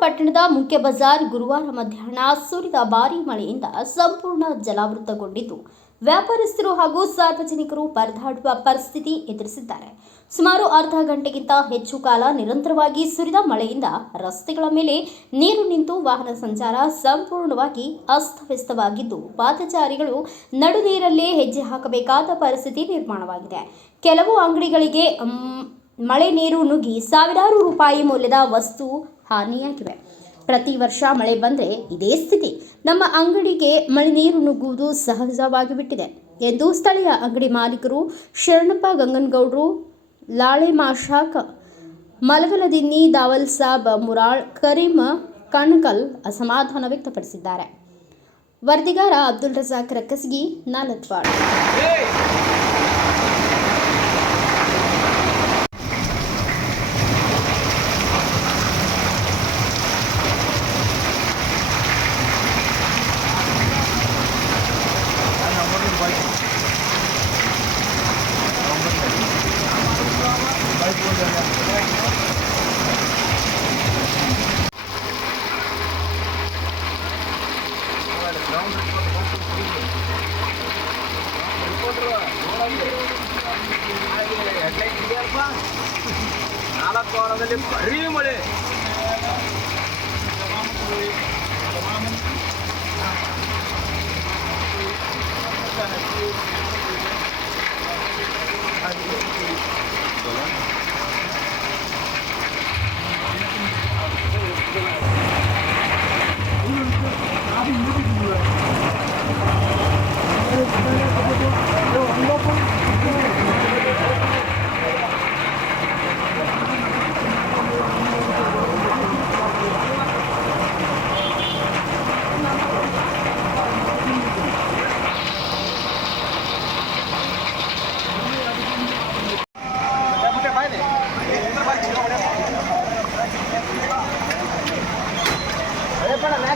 ಪಟ್ಟಣದ ಮುಖ್ಯ ಬಜಾರ್ ಗುರುವಾರ ಮಧ್ಯಾಹ್ನ ಸುರಿದ ಭಾರೀ ಮಳೆಯಿಂದ ಸಂಪೂರ್ಣ ಜಲಾವೃತಗೊಂಡಿದ್ದು, ವ್ಯಾಪಾರಸ್ಥರು ಹಾಗೂ ಸಾರ್ವಜನಿಕರು ಪರದಾಡುವ ಪರಿಸ್ಥಿತಿ ಎದುರಿಸಿದ್ದಾರೆ. ಸುಮಾರು ಅರ್ಧ ಗಂಟೆಗಿಂತ ಹೆಚ್ಚು ಕಾಲ ನಿರಂತರವಾಗಿ ಸುರಿದ ಮಳೆಯಿಂದ ರಸ್ತೆಗಳ ಮೇಲೆ ನೀರು ನಿಂತು ವಾಹನ ಸಂಚಾರ ಸಂಪೂರ್ಣವಾಗಿ ಅಸ್ತವ್ಯಸ್ತವಾಗಿದ್ದು, ಪಾದಚಾರಿಗಳು ನಡು ನೀರಲ್ಲೇ ಹೆಜ್ಜೆ ಹಾಕಬೇಕಾದ ಪರಿಸ್ಥಿತಿ ನಿರ್ಮಾಣವಾಗಿದೆ. ಕೆಲವು ಅಂಗಡಿಗಳಿಗೆ ಮಳೆ ನೀರು ನುಗ್ಗಿ ಸಾವಿರಾರು ರೂಪಾಯಿ ಮೌಲ್ಯದ ವಸ್ತು ಹಾನಿಯಾಗಿವೆ. ಪ್ರತಿ ವರ್ಷ ಮಳೆ ಬಂದರೆ ಇದೇ ಸ್ಥಿತಿ. ನಮ್ಮ ಅಂಗಡಿಗೆ ಮಳೆ ನೀರು ನುಗ್ಗುವುದು ಸಹಜವಾಗಿ ಬಿಟ್ಟಿದೆ ಎಂದು ಸ್ಥಳೀಯ ಅಂಗಡಿ ಮಾಲೀಕರು ಶರಣಪ್ಪ ಗಂಗನಗೌಡರು, ಲಾಳೆ ಮಾಶಾಕ, ಮಲಗಲದಿನ್ನಿ ದಾವಲ್ ಸಾಬ್ ಮುರಾಳ್, ಕರೀಮ ಕಣ್ಕಲ್ ಅಸಮಾಧಾನ ವ್ಯಕ್ತಪಡಿಸಿದ್ದಾರೆ. ವರದಿಗಾರ ಅಬ್ದುಲ್ ರಜಾಕ್ ರಕ್ಕಸ್ಗಿ ನಾಲತ್ವಾಡ್ ನಾಲ್ಕು ವಾರದಲ್ಲಿ ಬರೀ ಮಳೆ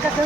Gracias.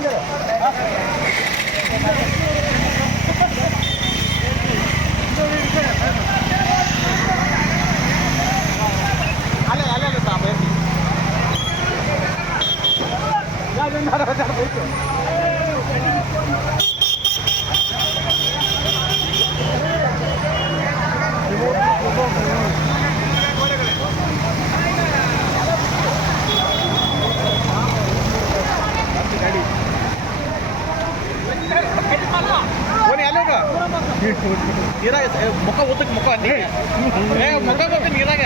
ನೀರಾಗ ಮುಖ ಊತಕ್ಕೆ ಮುಖ ನೀರಾಗ.